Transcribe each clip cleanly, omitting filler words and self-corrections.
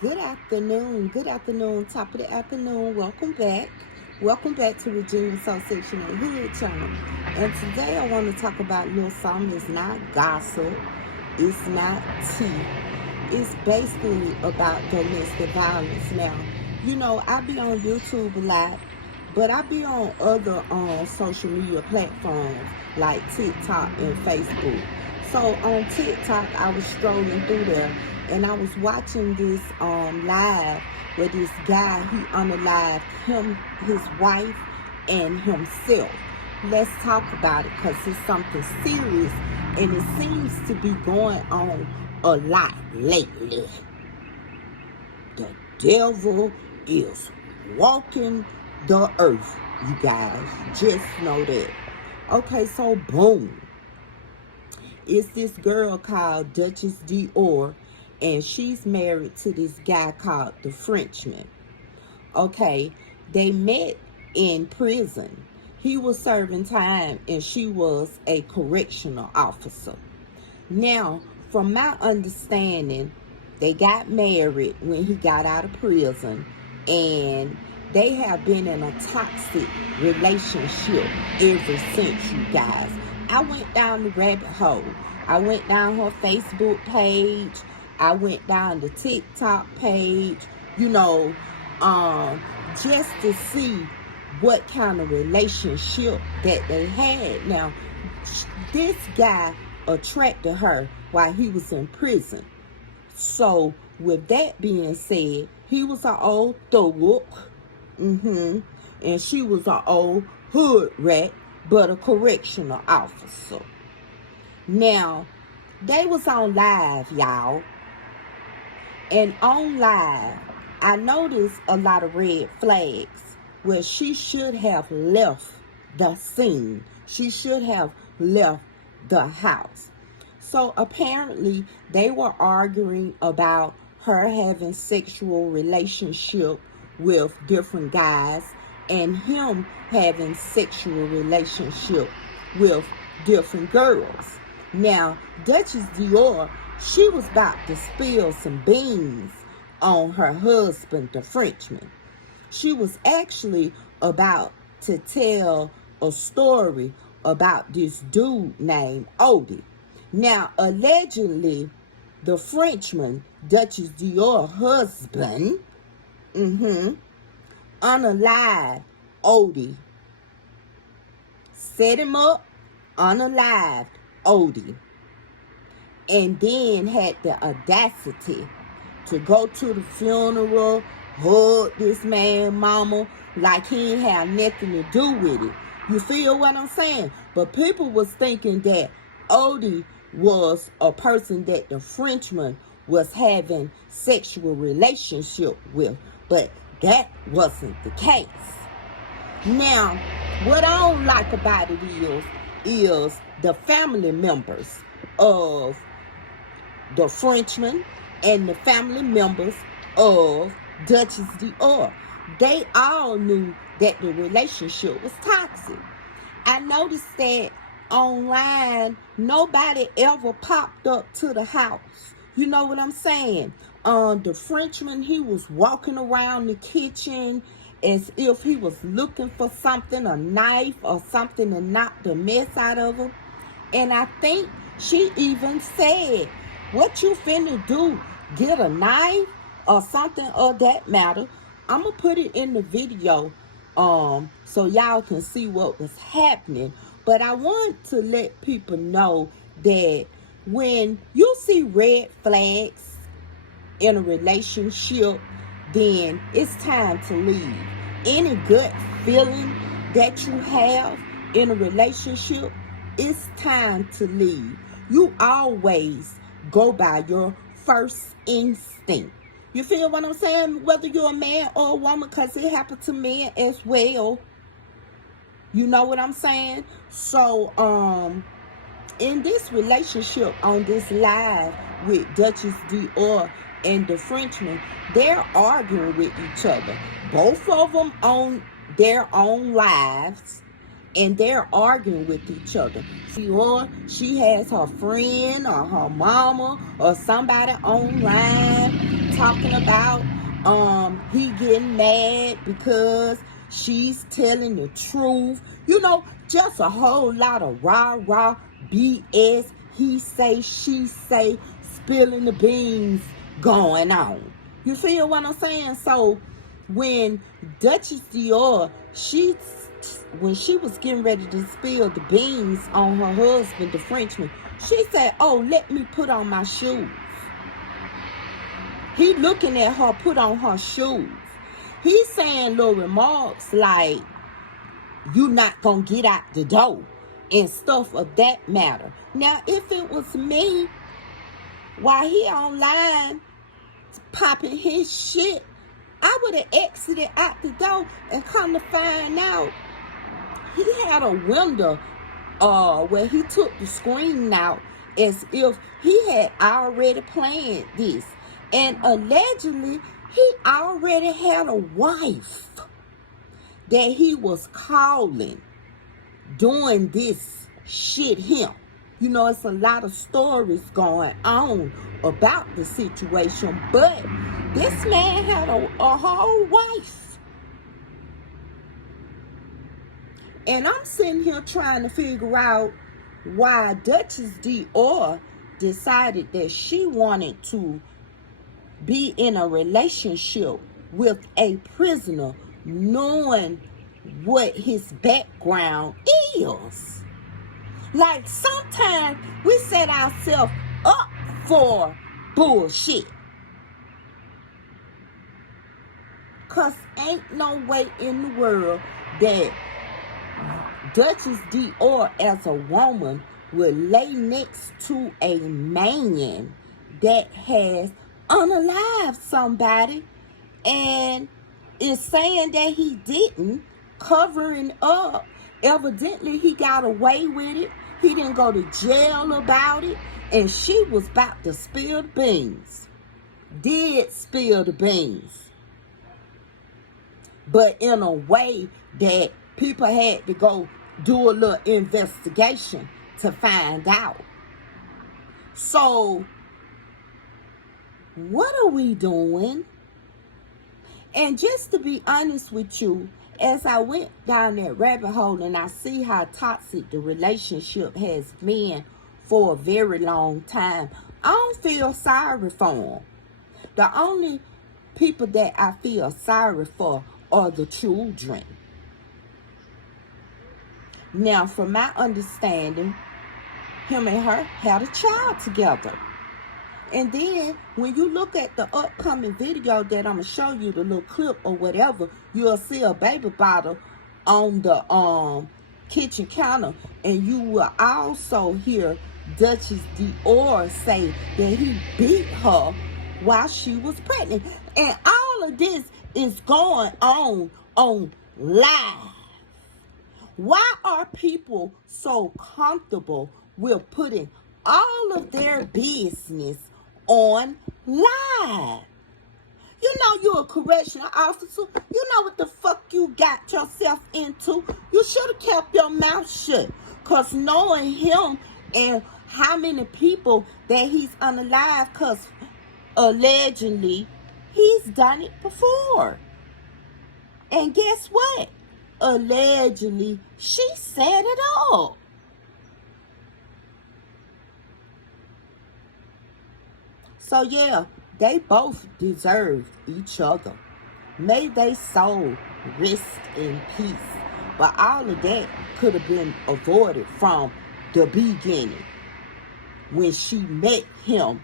Good afternoon, top of the afternoon. Welcome back to Virginia Soul Section and Hood Channel. And today I want to talk about a little something. It's not gossip, it's not tea. It's basically about domestic violence. Now, I be on YouTube a lot, but I be on other social media platforms like TikTok and Facebook. So on TikTok, I was strolling through there and I was watching this live where this guy, he unalived him, his wife, and himself. Let's talk about it because it's something serious and it seems to be going on a lot lately. The devil is walking the earth, you guys. Just know that. Okay, so boom. It's this girl called Duchess Dior, and she's married to this guy called the Frenchman. Okay, they met in prison. He was serving time and she was a correctional officer. Now, from my understanding, they got married when he got out of prison, and they have been in a toxic relationship ever since, you guys. I went down the rabbit hole. I went down her Facebook page. I went down the TikTok page, just to see what kind of relationship that they had. Now, this guy attracted her while he was in prison. So, with that being said, he was an old thug, and she was an old hood rat, but a correctional officer. Now, they was on live, y'all. And on live, I noticed a lot of red flags where she should have left the scene. She should have left the house. So apparently they were arguing about her having sexual relationship with different guys and him having sexual relationship with different girls. Now, Duchess Dior, she was about to spill some beans on her husband, the Frenchman. She was actually about to tell a story about this dude named Odie. Now, allegedly, the Frenchman, Duchess Dior's husband, unalived Odie. Set him up, unalived Odie. And then had the audacity to go to the funeral, hug this man, mama, like he ain't have nothing to do with it. You feel what I'm saying? But people was thinking that Odie was a person that the Frenchman was having sexual relationship with, but that wasn't the case. Now, what I don't like about it is the family members of the Frenchman and the family members of Duchess Dior. They all knew that the relationship was toxic. I noticed that online, nobody ever popped up to the house. You know what I'm saying? The Frenchman, he was walking around the kitchen as if he was looking for something, a knife or something to knock the mess out of him. And I think she even said, "What you finna do? Get a knife or something of that matter?" I'm going to put it in the video so y'all can see what was happening. But I want to let people know that when you see red flags in a relationship, then it's time to leave. Any gut feeling that you have in a relationship, it's time to leave. You always go by your first instinct. You feel what I'm saying? Whether you're a man or a woman, because it happened to men as well. You know what I'm saying? So, in this relationship on this live with Duchess Dior and the Frenchman, they're arguing with each other. Both of them on their own lives, and they're arguing with each other. Or she has her friend or her mama or somebody online talking about he getting mad because she's telling the truth. You know, just a whole lot of rah BS, he say, she say, spilling the beans going on. You feel what I'm saying? So when Duchess Dior, when she was getting ready to spill the beans on her husband, the Frenchman, she said, "Oh, let me put on my shoes." He looking at her put on her shoes. He's saying little remarks like, "You not gonna get out the door," and stuff of that matter. Now, if it was me, while he online popping his shit, I would have exited out the door, and come to find out, he had a window where he took the screen out as if he had already planned this. And allegedly, he already had a wife that he was calling doing this shit him. You know, it's a lot of stories going on about the situation, but this man had a whole wife. And I'm sitting here trying to figure out why Duchess Dior decided that she wanted to be in a relationship with a prisoner, knowing what his background is. Like, sometimes we set ourselves up for bullshit. Cause ain't no way in the world that Duchess Dior as a woman would lay next to a man that has unalived somebody and is saying that he didn't, covering up. Evidently, he got away with it. He didn't go to jail about it. And she was about to spill the beans. Did spill the beans. But in a way that people had to go do a little investigation to find out. So, what are we doing? And just to be honest with you, as I went down that rabbit hole and I see how toxic the relationship has been for a very long time, I don't feel sorry for them. The only people that I feel sorry for are the children. Now, from my understanding, him and her had a child together. And then, when you look at the upcoming video that I'm going to show you, the little clip or whatever, you'll see a baby bottle on the kitchen counter. And you will also hear Duchess Dior say that he beat her while she was pregnant. And all of this is going on live. Why are people so comfortable with putting all of their business on live? You know you're a correctional officer. You know what the fuck you got yourself into. You should have kept your mouth shut. Because knowing him and how many people that he's unalive, because allegedly he's done it before. And guess what? Allegedly, she set it up. So yeah, they both deserve each other. May they soul rest in peace. But all of that could have been avoided from the beginning when she met him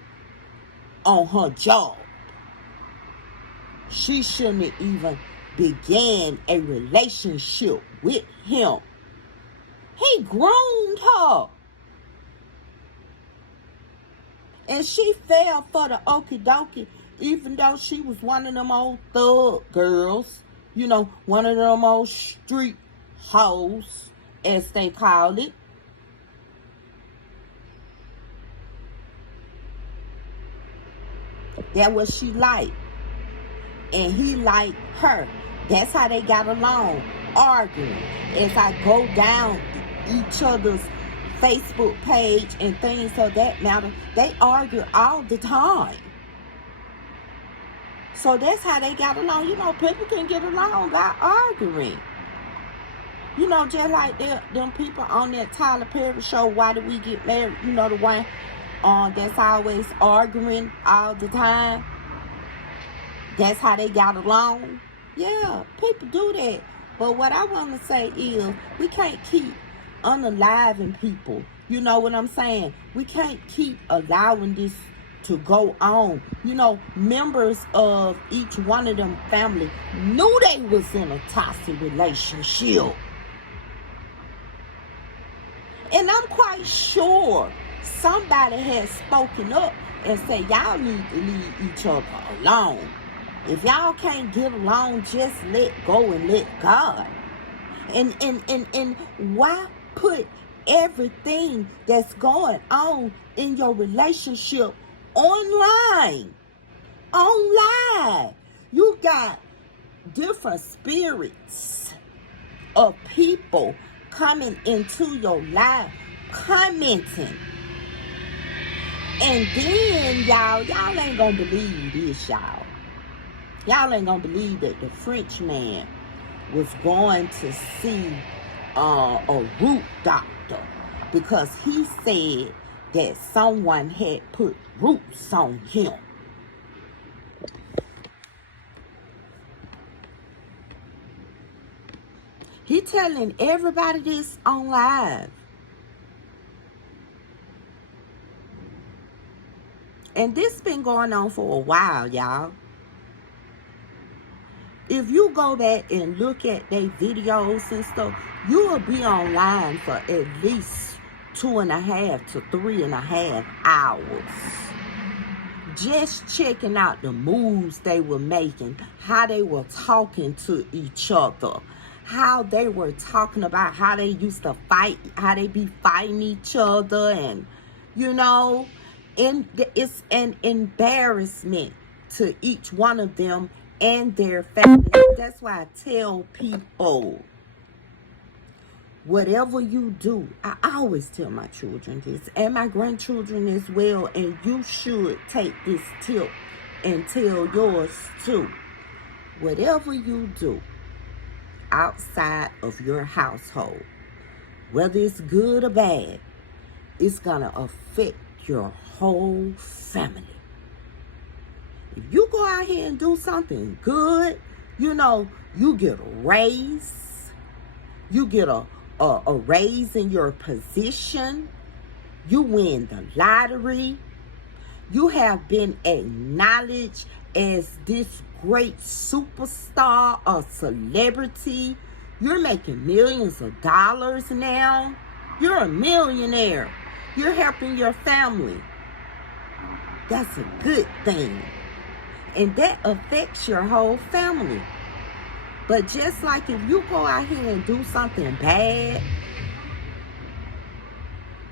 on her job. She shouldn't have even began a relationship with him. He groomed her. And she fell for the okie dokie, even though she was one of them old thug girls. You know, one of them old street hoes, as they call it. That's what she liked. And he liked her. That's how they got along, arguing. As I go down each other's Facebook page and things of that matter, they argue all the time. So that's how they got along. You know, people can get along by arguing. You know, just like them people on that Tyler Perry show, Why Did We Get Married? You know, the one that's always arguing all the time. That's how they got along. Yeah, people do that. But what I want to say is, we can't keep unaliving people. You know what I'm saying? We can't keep allowing this to go on. You know, members of each one of them family knew they was in a toxic relationship. And I'm quite sure somebody has spoken up and said, y'all need to leave each other alone. If y'all can't get along, just let go and let God. And why put everything that's going on in your relationship online? Online. You got different spirits of people coming into your life, commenting. And then, y'all ain't gonna believe this, y'all. Y'all ain't gonna believe that the French man was going to see a root doctor because he said that someone had put roots on him. He telling everybody this on live. And this been going on for a while, y'all. If you go back and look at their videos and stuff, you will be online for at least 2.5 to 3.5 hours. Just checking out the moves they were making, how they were talking to each other, how they were talking about how they used to fight, how they be fighting each other, and, you know, it's an embarrassment to each one of them and their family. That's why I tell people, whatever you do, I always tell my children this, and my grandchildren as well, and you should take this tip and tell yours too. Whatever you do outside of your household, whether it's good or bad, it's gonna affect your whole family. If you go out here and do something good, you know, you get a raise, you get a raise in your position, you win the lottery, you have been acknowledged as this great superstar or celebrity, you're making millions of dollars now, you're a millionaire, you're helping your family. That's a good thing. And that affects your whole family. But just like if you go out here and do something bad,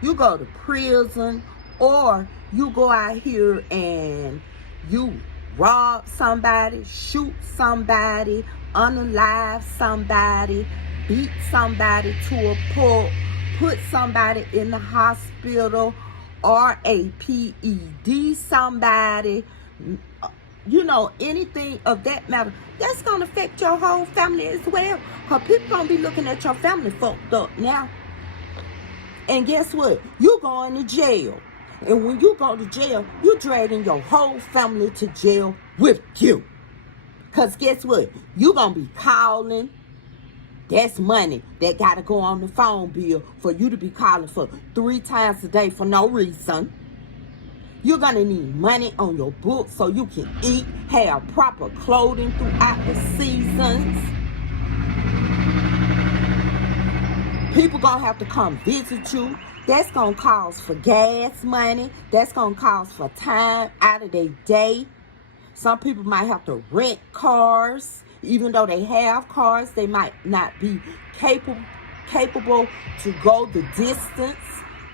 you go to prison, or you go out here and you rob somebody, shoot somebody, unalive somebody, beat somebody to a pulp, put somebody in the hospital, or a PED somebody, you know, anything of that matter, that's going to affect your whole family as well. Because people going to be looking at your family fucked up now. And guess what? You're going to jail. And when you go to jail, you're dragging your whole family to jail with you. Because guess what? You're going to be calling. That's money that got to go on the phone bill for you to be calling for 3 times a day for no reason. You're going to need money on your books so you can eat, have proper clothing throughout the seasons. People going to have to come visit you. That's going to cost for gas money. That's going to cost for time out of their day. Some people might have to rent cars. Even though they have cars, they might not be capable to go the distance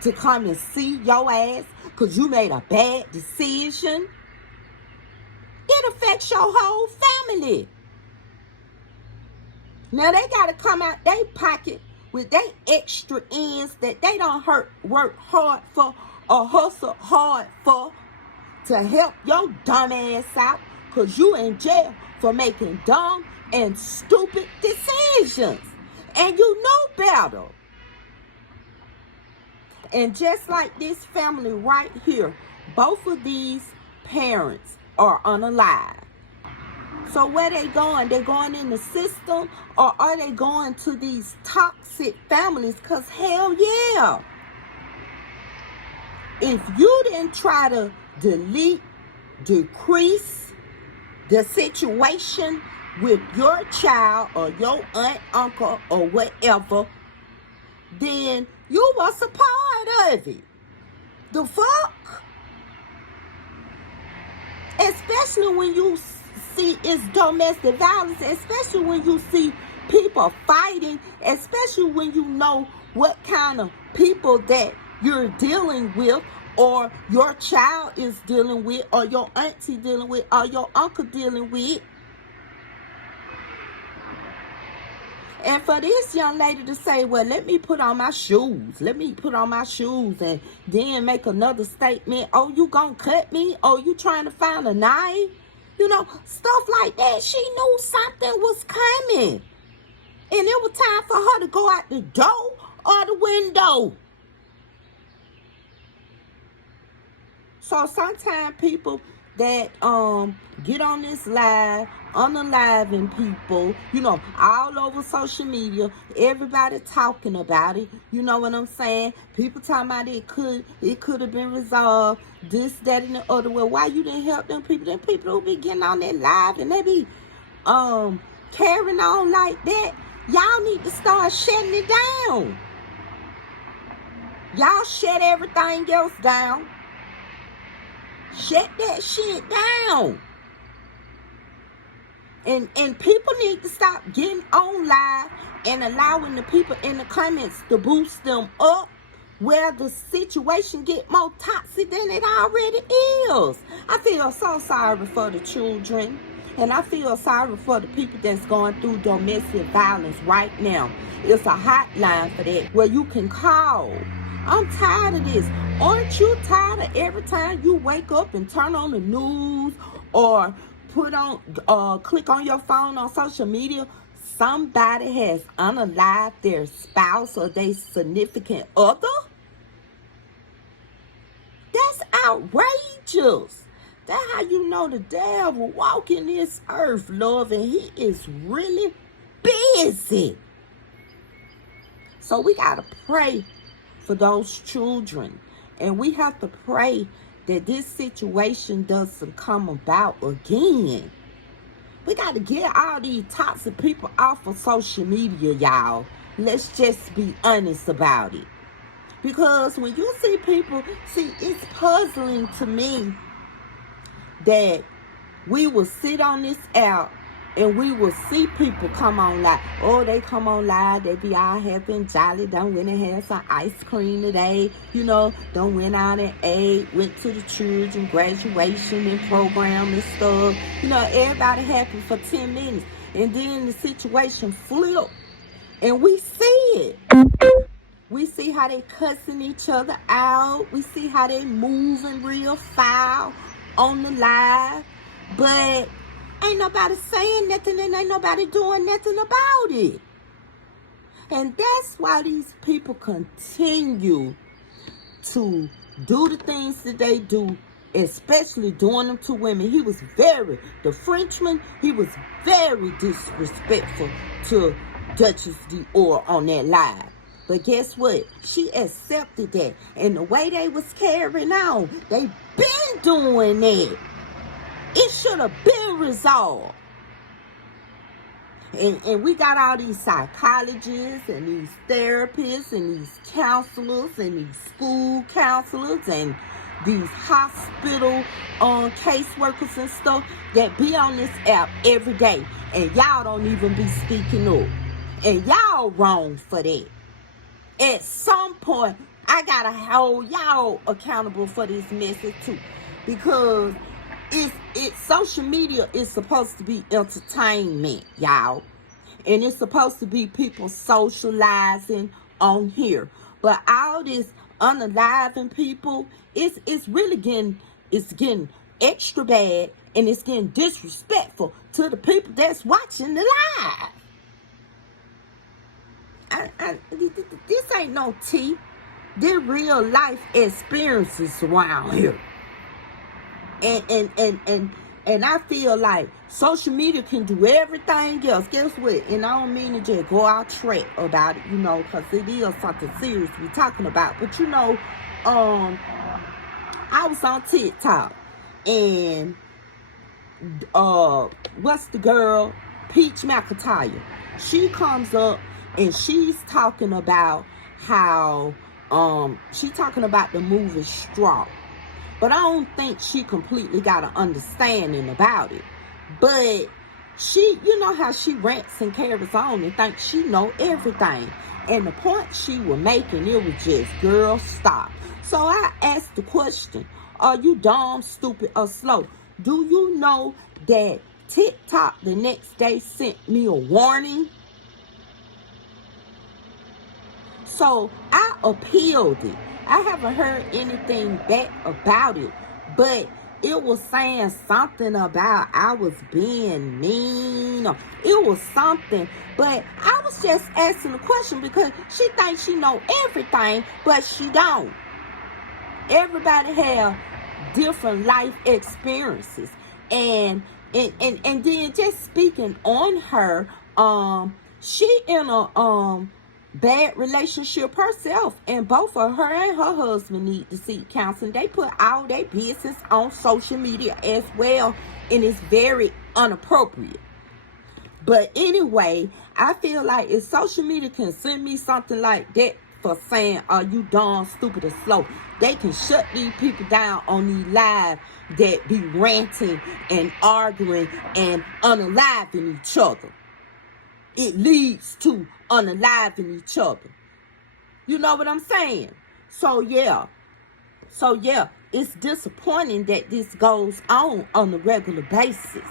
to come and see your ass because you made a bad decision. It affects your whole family. Now they got to come out their pocket with their extra ends that they don't work hard for or hustle hard for to help your dumb ass out. because you in jail for making dumb and stupid decisions. And you know better. And just like this family right here, both of these parents are unalived. So where they going? They're going in the system, or are they going to these toxic families? Because hell yeah. If you didn't try to decrease the situation with your child or your aunt, uncle, or whatever, then you was a part of it. The fuck? Especially when you see it's domestic violence, especially when you see people fighting, especially when you know what kind of people that you're dealing with, or your child is dealing with, or your auntie dealing with, or your uncle dealing with. And for this young lady to say, well, let me put on my shoes. Let me put on my shoes and then make another statement. Oh, you gonna cut me? Oh, you trying to find a knife? You know, stuff like that. She knew something was coming. And it was time for her to go out the door or the window. So sometimes people that get on this live, unaliving people, you know, all over social media, everybody talking about it. You know what I'm saying? People talking about it could have been resolved, this, that, and the other. Well, why you didn't help them people? Them people who be getting on that live and they be carrying on like that. Y'all need to start shutting it down. Y'all shut everything else down. Shut that shit down. And people need to stop getting on live and allowing the people in the comments to boost them up where the situation get more toxic than it already is. I feel so sorry for the children. And I feel sorry for the people that's going through domestic violence right now. It's a hotline for that where you can call. I'm tired of this. Aren't you tired of every time you wake up and turn on the news or click on your phone on social media, somebody has unalived their spouse or their significant other? That's outrageous. That's how you know the devil walking this earth, love, and he is really busy. So we got to pray for those children. And we have to pray that this situation doesn't come about again. We got to get all these toxic people off of social media, y'all. Let's just be honest about it. Because when you see people, it's puzzling to me that we will sit on this app and we will see people come on live. Oh, they come on live. They be all happy and jolly. Done went and had some ice cream today. You know, done went out and ate. Went to the children graduation and program and stuff. You know, everybody happy for 10 minutes. And then the situation flipped. And we see it. We see how they cussing each other out. We see how they moving real foul on the live. But ain't nobody saying nothing and ain't nobody doing nothing about it. And that's why these people continue to do the things that they do, especially doing them to women. The Frenchman, he was very disrespectful to Duchess Dior on that live. But guess what? She accepted that. And the way they was carrying on, they been doing that. It should have been resolved. And we got all these psychologists and these therapists and these counselors and these school counselors and these hospital caseworkers and stuff that be on this app every day. And y'all don't even be speaking up. And y'all wrong for that. At some point, I gotta hold y'all accountable for this message too. Because social media is supposed to be entertainment, y'all. And it's supposed to be people socializing on here. But all this unaliving people, it's really getting extra bad And it's getting disrespectful to the people that's watching the live. This ain't no tea. They're real life experiences around here. And I feel like social media can do everything else. Guess what? And I don't mean to just go out track about it, because it is something serious we're talking about. But I was on TikTok, and what's the girl? Peach McIntyre. She comes up and she's talking about how she's talking about the movie Straw. But I don't think she completely got an understanding about it. But she, how she rants and carries on and thinks she know everything. And the point she was making, it was just, girl, stop. So I asked the question, are you dumb, stupid, or slow? Do you know that TikTok the next day sent me a warning? So I appealed it. I haven't heard anything back about it, but it was saying something about I was being mean, or it was something. But I was just asking the question because she thinks she know everything, but she don't. Everybody have different life experiences, and then just speaking on her, she in a bad relationship herself, and both of her and her husband need to seek counseling. They put all their business on social media as well, and it's very inappropriate. But anyway, I feel like if social media can send me something like that for saying, are you dumb, stupid, or slow, they can shut these people down on these live that be ranting and arguing and unaliving each other. It leads to unaliving each other. You know what I'm saying? So yeah, it's disappointing that this goes on a regular basis.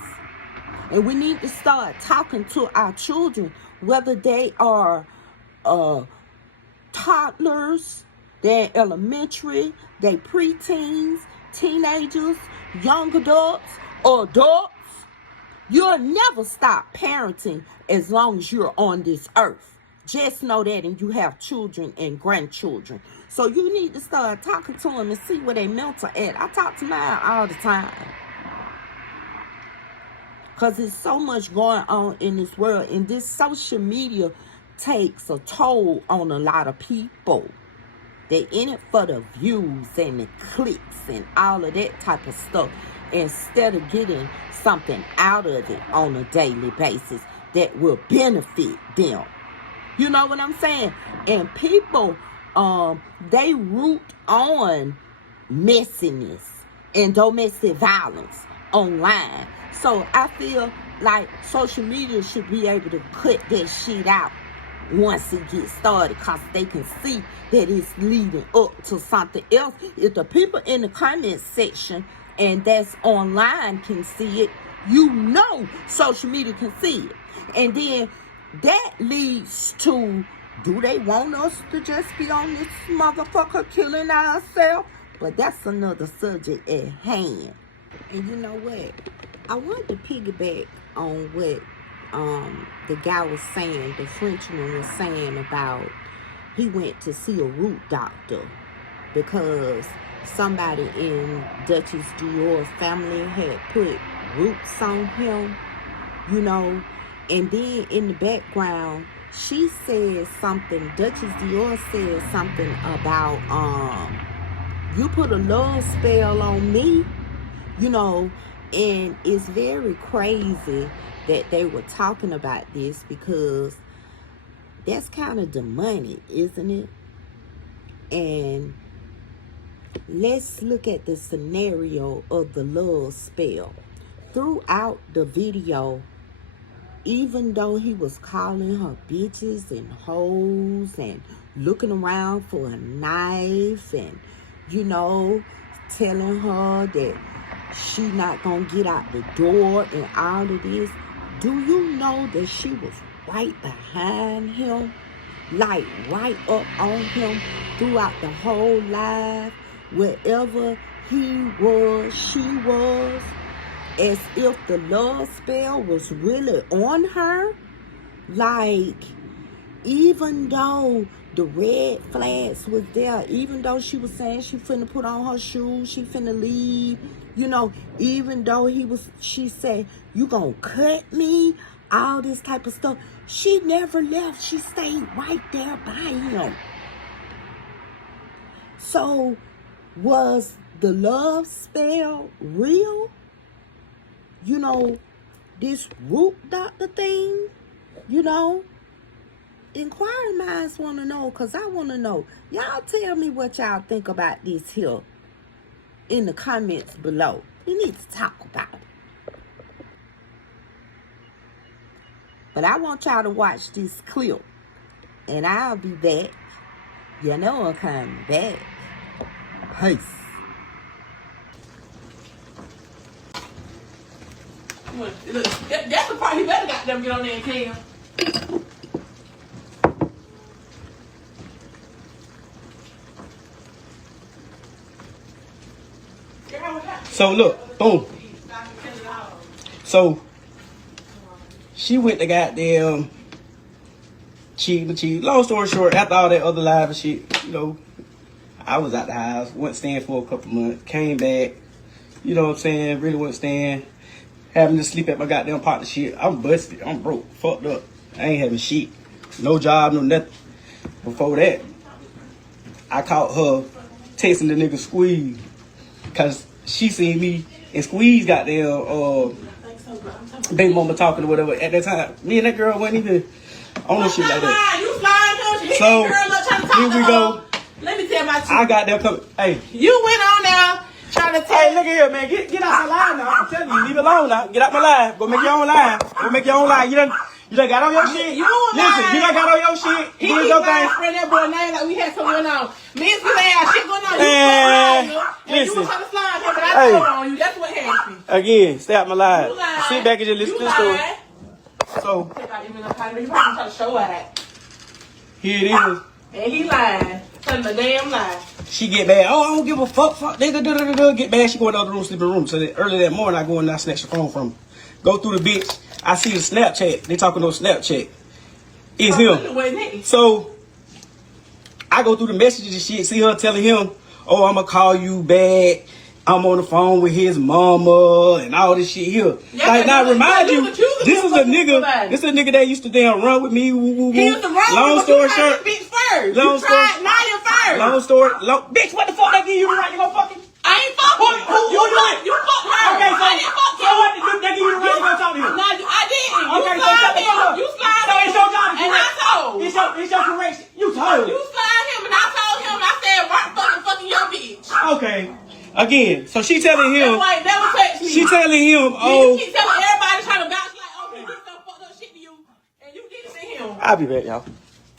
And we need to start talking to our children, whether they are toddlers, they're elementary, they preteens, teenagers, young adults, or adults. You'll never stop parenting as long as you're on this earth. Just know that, and you have children and grandchildren. So you need to start talking to them and see where they mental at. I talk to mine all the time. Because there's so much going on in this world. And this social media takes a toll on a lot of people. They're in it for the views and the clicks and all of that type of stuff, instead of getting something out of it on a daily basis that will benefit them. You know what I'm saying? And people, they root on messiness and domestic violence online. So I feel like social media should be able to cut that shit out once it gets started, because they can see that it's leading up to something else. If the people in the comment section and that's online can see it, social media can see it. And then that leads to, do they want us to just be on this motherfucker killing ourselves? But that's another subject at hand. And you know what? I wanted to piggyback on what the guy was saying, the Frenchman was saying about he went to see a root doctor because somebody in Duchess Dior's family had put roots on him, and then in the background she said something, Duchess Dior said something about you put a love spell on me, and it's very crazy that they were talking about this, because that's kind of demonic, isn't it? And let's look at the scenario of the love spell. Throughout the video, even though he was calling her bitches and hoes and looking around for a knife and, telling her that she not gonna get out the door and all of this, do you know that she was right behind him, like right up on him throughout the whole live? Wherever he was, she was. as if the love spell was really on her. Like, even though the red flags was there, even though she was saying she finna put on her shoes, she finna leave, you know, even though she said, you gonna cut me, all this type of stuff, she never left. She stayed right there by him. So, was the love spell real? You know, this root doctor thing, you know? Inquiring minds want to know, because I want to know. Y'all tell me what y'all think about this here in the comments below. We need to talk about it. But I want y'all to watch this clip, and I'll be back. You know I'm coming back. Peace. Look, that's the part he better got them get on there and tell. So look, boom. So she went to goddamn cheat. Long story short, after all that other live and shit, you know, I was out the house, went staying for a couple months, came back, you know what I'm saying, really went staying, having to sleep at my goddamn partner shit. I'm busted, I'm broke, fucked up. I ain't having shit. No job, no nothing. Before that, I caught her texting the nigga Squeeze, cause she seen me and Squeeze goddamn baby mama talking or whatever. At that time, me and that girl wasn't even on no shit like that. You flying, so girl up trying to talk here we go. Let me tell my truth. I got there coming. Hey, you went on now trying to tell. Hey, look at here, man. Get out my line now. I'm telling you, leave it alone now. Get out my line. Go make your own line. Go make your own line. You done got on your shit. You listen, you done got on your shit. He did your thing. Spread that boy name like we had something going on. Me and Squeeze had shit going on. You listen. You was trying to slide him, but I told on you. That's what happened. Again, stay out my line. Sit back and just listen to the story. So, here it is. And he lied. Telling the damn lie. She get bad. Oh, I don't give a fuck, nigga. Get bad. She go in the other room, sleeping room. So early that morning, I go in there, snatch the phone from her. Go through the bitch. I see the Snapchat. They talking on Snapchat. It's him. So I go through the messages and shit. See her telling him, "Oh, I'ma call you back. I'm on the phone with his mama and all this shit here." Yeah, like now, remind you, this is a nigga. This is a nigga that used to damn run with me. Woo. He used to run long with me. Story short. Long story. Naya first. Long story. Bitch, what the fuck that give you the right to go fucking? I ain't fucking. You fucked her. Okay, so I didn't fuck so what did that give you the right to go talk to him? No, I didn't. Okay, so shut the fuck up. You slide so him. It's your job to and I told. It's your correction. You told. You slide him and I told him. I said, "Mark fucking your bitch." Okay. Again, so she telling him. That white never text me. She telling him, You keep telling everybody trying to vouch like, "Oh, he did some fucked up shit to you," and you did it to him. I'll be back, y'all.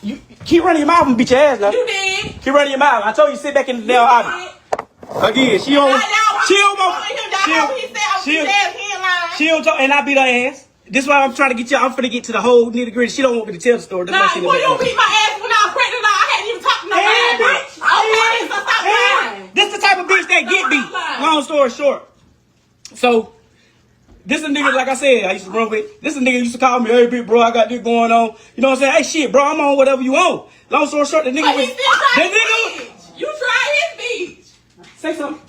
You keep running your mouth and beat your ass now. You did. Keep running your mouth. I told you sit back in the damn obby. Again, she don't talk, and I beat her ass. This is why I'm trying to get you. I'm finna get to the whole nitty gritty. She don't want me to tell the story. Nah, you beat my ass when I was pregnant. I hadn't even talked to nobody. Bitch. Okay, so stop lying. This the type of bitch that get beat. Long story short. So, this is a nigga, like I said, I used to run with. This is a nigga used to call me, "Hey, big bro, I got this going on." You know what I'm saying? Hey, shit, bro, I'm on whatever you on. Long story short, the nigga was. You tried his bitch. Say something.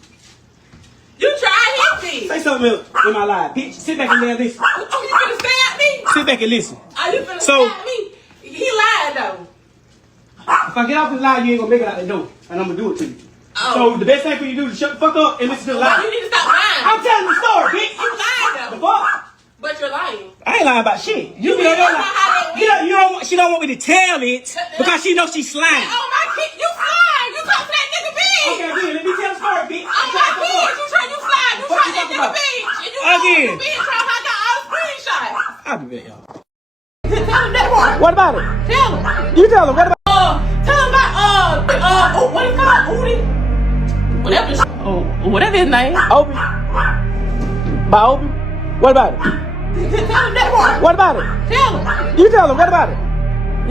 You tried his bitch. Say something else in my life, bitch. Sit back and listen. Oh, you finna stab me? Sit back and listen. Are you finna stab me? He lied though. If I get off the line, you ain't gonna make it out the door, and I'm gonna do it to you. Oh. So the best thing for you to do is shut the fuck up and listen to the lie. You need to stop lying. I'm telling the story, bitch. You lied though. The fuck? But you're lying. I ain't lying about shit. You know she don't want me to tell it because she knows she's lying. Oh my kid, you lying. You talk to that nigga bitch. Okay, again, let me tell the story, bitch. Oh my kid, you try that nigga bitch. And you again. Bitch, trying to got all the screenshots. I'll be back, y'all. Tell him that part. What about it? Tell him. You tell him. What about tell him about what is it called? Udi? Whatever his name. Obi? By Obi? What about it? Tell him that part. What about it? Tell him. You tell him. What about it?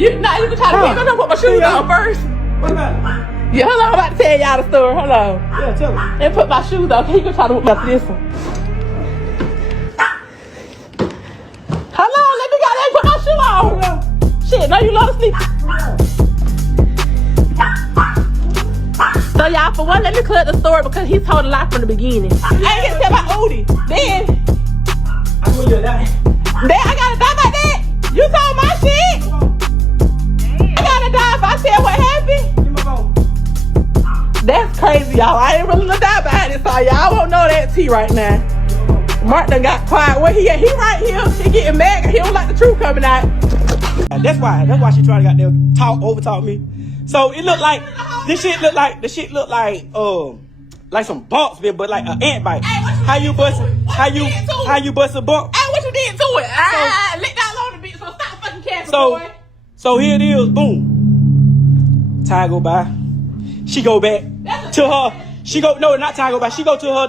You can try to pick. I'm gonna put my shoes on first. What about it? Yeah, hold on. I'm about to tell y'all the story. Hold on. Yeah, tell him. And put my shoes on. He gonna try to whip my this one. know you love to sleep. So y'all, for one, let me clear the story because he told a lie from the beginning. I ain't get to tell about Odie. Then I told you that. I gotta die about that. You told my shit. I gotta die if I tell what happened. Give me my phone. That's crazy, y'all. I ain't really gonna die about it, so y'all won't know that tea right now. Mark done got quiet. Where he at? He right here. He getting mad. He don't like the truth coming out. That's why she trying to goddamn overtalk me. So it looked like the shit looked like some bumps, man, but like an ant bite. Hey, How you bust a bump? Hey, what you did to it? Lick that alone a bit, so stop fucking capping, boy. So here it is, boom. Time go by. She go back to her. Not time go by. She go to her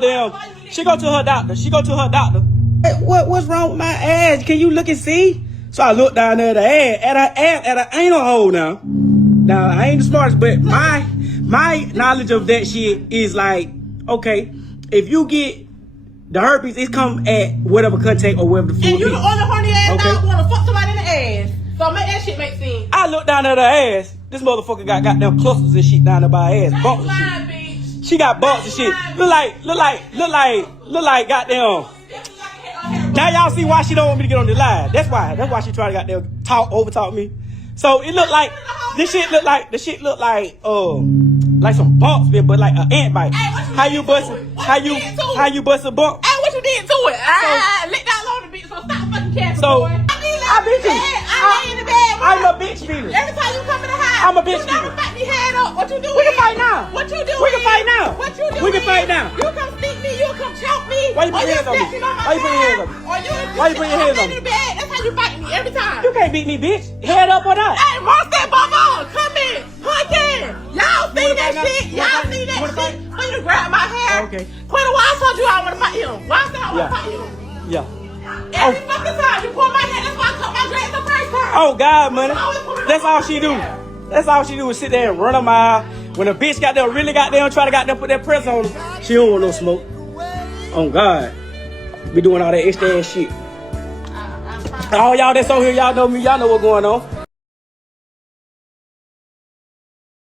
doctor. What's wrong with my ass? Can you look and see? So I look down there at her anal hole now. Now I ain't the smartest, but my knowledge of that shit is like, okay, if you get the herpes, it come at whatever contact or whatever the food. And you the is. only horny ass Okay. dog wanna fuck somebody in the ass. So make that shit make sense. I look down at her ass. This motherfucker got goddamn clusters and shit down there by her ass. That's Bumps and shit. lying, bitch. She got bumps and shit. Look like goddamn. Now y'all see why she don't want me to get on the live. That's why she trying to goddamn overtalk me. So it looked like this shit looked like some bumps, man, but like an ant bite. Hey, How you bust a bump? Hey, what you did to it? Lick that alone a bit, so stop fucking capping, So, boy. I beat you. I lay in the bed. I'm a bitch beater. Every time you come in the house, I'm a bitch you never beater. fight me head up. What you doing? We can fight now. What you doing? We can fight now. What you doing? We can fight now. You come sneak me. You come choke me. Why you put your hands on me? Why you put your hands on me? Why you put your hands on me? In the bed. That's how you fight me every time. You can't beat me, bitch. Head up or not. Hey, Mark that bubble. Come in. Hunt in. Y'all see that fight now? shit? You wanna Y'all fight? see You that wanna shit? fight? For you to grab my hair. Okay. Quita, why I told you I want to fight him? Why I said I want to Yeah. fight him? Yeah. Every fucking time you pull my hair, that's why I cut my dreads the first time. Oh God, money. That's all she do. That's all she do is sit there and run a mile. When a bitch got there, really got there and try to got there put that press on her, she don't want no smoke. Oh God. Be doing all that extra ass shit. All y'all that's on here, y'all know me, y'all know what's going on.